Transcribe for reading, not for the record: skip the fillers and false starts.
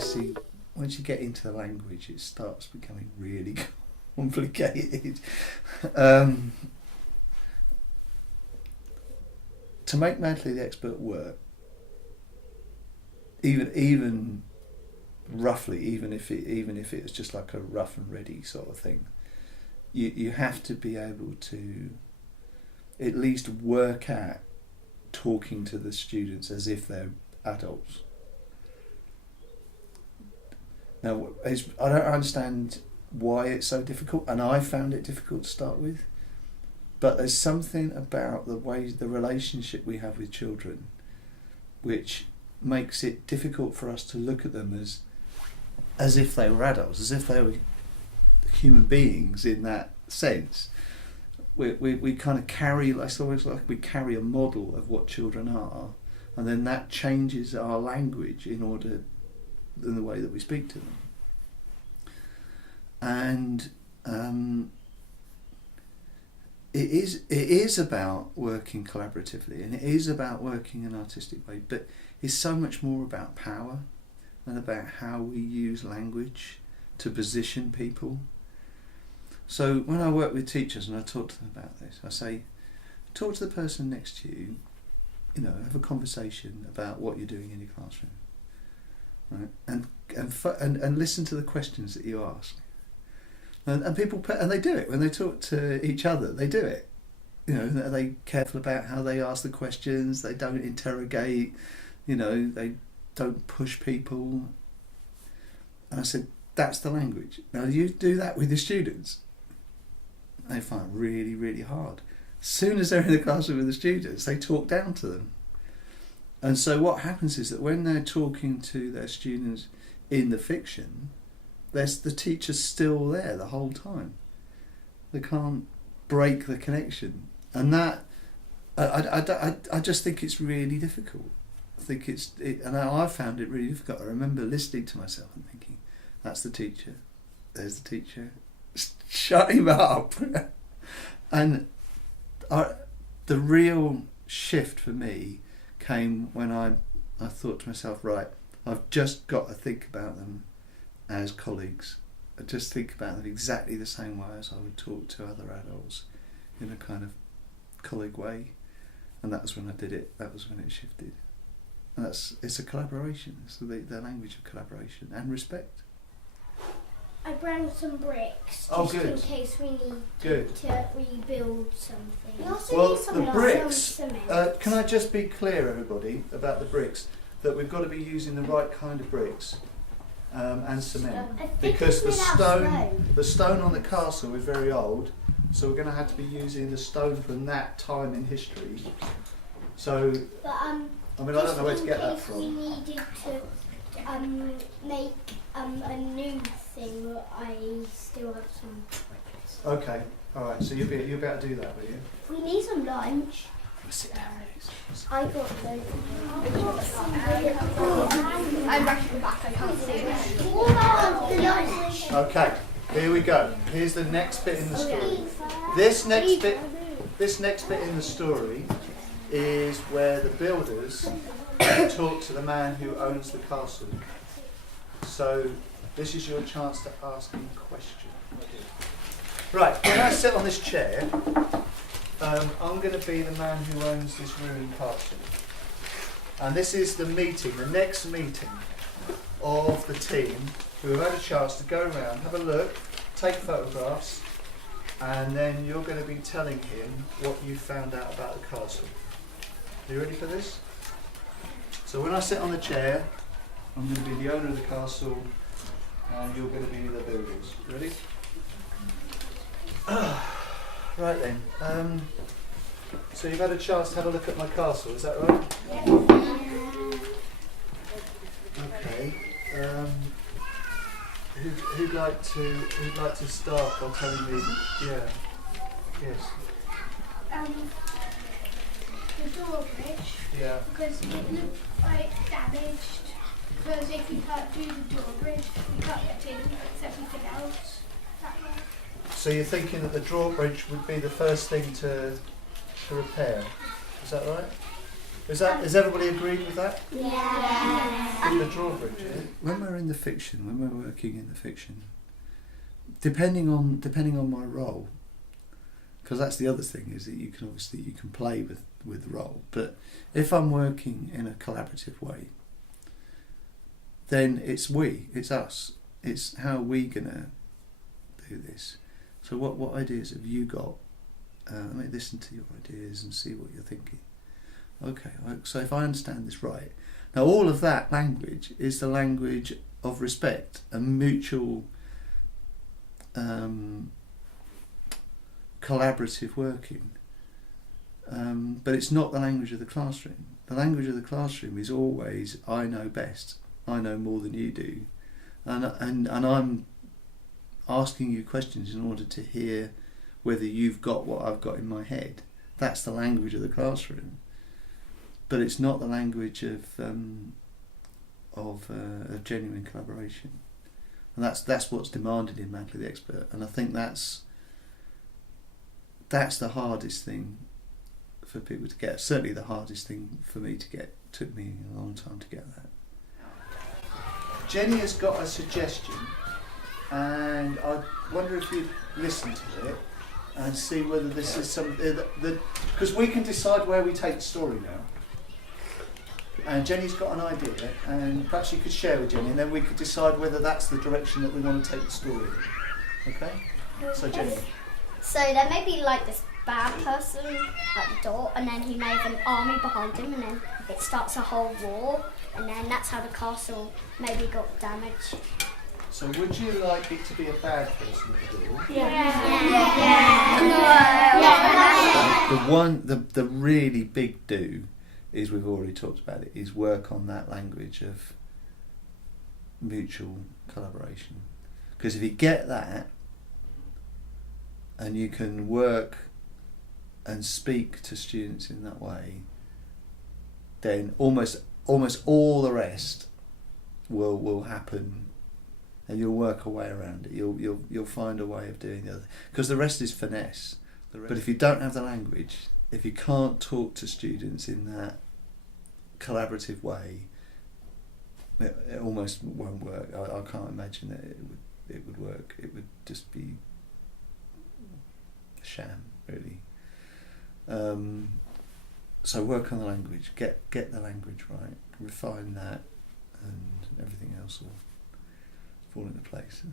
obviously, once you get into the language, it starts becoming really complicated. To make Mantle the Expert work, even roughly, even if it was just like a rough and ready sort of thing, you have to be able to at least work at talking to the students as if they're adults. Now, I don't understand why it's so difficult, and I found it difficult to start with, but there's something about the relationship we have with children which makes it difficult for us to look at them as if they were adults, as if they were human beings in that sense. We kind of carry, it's always like we carry a model of what children are, and then that changes our language in the way that we speak to them. And it is about working collaboratively, and it is about working in an artistic way, but it's so much more about power and about how we use language to position people. So when I work with teachers and I talk to them about this, I say, talk to the person next to you, have a conversation about what you're doing in your classroom, right? And listen to the questions that you ask. And people and they do it when they talk to each other. They do it. They're careful about how they ask the questions. They don't interrogate. They don't push people. And I said, that's the language. Now you do that with the students. They find it really, really hard. As soon as they're in the classroom with the students, they talk down to them. And so what happens is that when they're talking to their students in the fiction, the teacher's still there the whole time. They can't break the connection. And that, I just think it's really difficult. And I found it really difficult. I remember listening to myself and thinking, that's the teacher, there's the teacher, shut him up. And the real shift for me came when I thought to myself, right, I've just got to think about them as colleagues. I just think about them exactly the same way as I would talk to other adults, in a kind of colleague way. And that was when I did it. That was when it shifted. And it's a collaboration. It's the language of collaboration and respect. I brought some bricks just in case we need to rebuild something. We also need some bricks. Can I just be clear, everybody, about the bricks? That we've got to be using the right kind of bricks and cement, because the stone on the castle is very old, so we're going to have to be using the stone from that time in history. So, I don't know where to get that from. We needed to make a new thing. I still have some bricks. Okay, all right. So you'll be able to do that, will you? We need some lunch. Sit down, please. I got loads. I'm rushing back. I can't see it. Okay, here we go. Here's the next bit in the story. This next bit in the story is where the builders talk to the man who owns the castle. So this is your chance to ask him a question. Right, when I sit on this chair, I'm going to be the man who owns this ruined castle. And this is the next meeting of the team who have had a chance to go around, have a look, take photographs, and then you're going to be telling him what you found out about the castle. Are you ready for this? So when I sit on the chair, I'm going to be the owner of the castle, and you're going to be the builders. Ready? Right then. So you've had a chance to have a look at my castle, is that right? Yeah. Okay. Who'd like to start by telling me? Yeah. Yes. The drawbridge. Yeah. Because it looked like damaged. Because if you can't do the drawbridge, you can't get in except everything else. That way. So you're thinking that the drawbridge would be the first thing to repair, is that right? Has everybody agreed with that? Yeah. The drawbridge. Yeah? When we're in the fiction, when we're working in the fiction, depending on my role, because that's the other thing, is that you can play with the role. But if I'm working in a collaborative way, then it's us. It's how are we gonna do this. So what ideas have you got? Let me listen to your ideas and see what you're thinking. Okay, so if I understand this right, now all of that language is the language of respect and mutual collaborative working. But it's not the language of the classroom. The language of the classroom is always, I know best, I know more than you do, and I'm asking you questions in order to hear whether you've got what I've got in my head. That's the language of the classroom, but it's not the language of genuine collaboration, and that's what's demanded in Mantle the Expert. And I think that's the hardest thing for people to get. Certainly the hardest thing for me to get. Took me a long time to get that. Jenny has got a suggestion, and I wonder if you'd listen to it and see whether this is something because we can decide where we take the story now. And Jenny's got an idea, and perhaps you could share with Jenny, and then we could decide whether that's the direction that we want to take the story in. Okay? So Jenny. So there may be like this bad person at the door, and then he may have an army behind him, and then it starts a whole war, and then that's how the castle maybe got damaged. So would you like it to be a bad person at the door? The really big do is, we've already talked about it, is work on that language of mutual collaboration. Because if you get that, and you can work and speak to students in that way, then almost all the rest will happen, and you'll work a way around it. You'll find a way of doing the other, because the rest is finesse. But if you don't have the language, if you can't talk to students in that collaborative way, it almost won't work. I can't imagine that it would work. It would just be a sham, really. So work on the language. Get the language right. Refine that, and everything else will fall into place.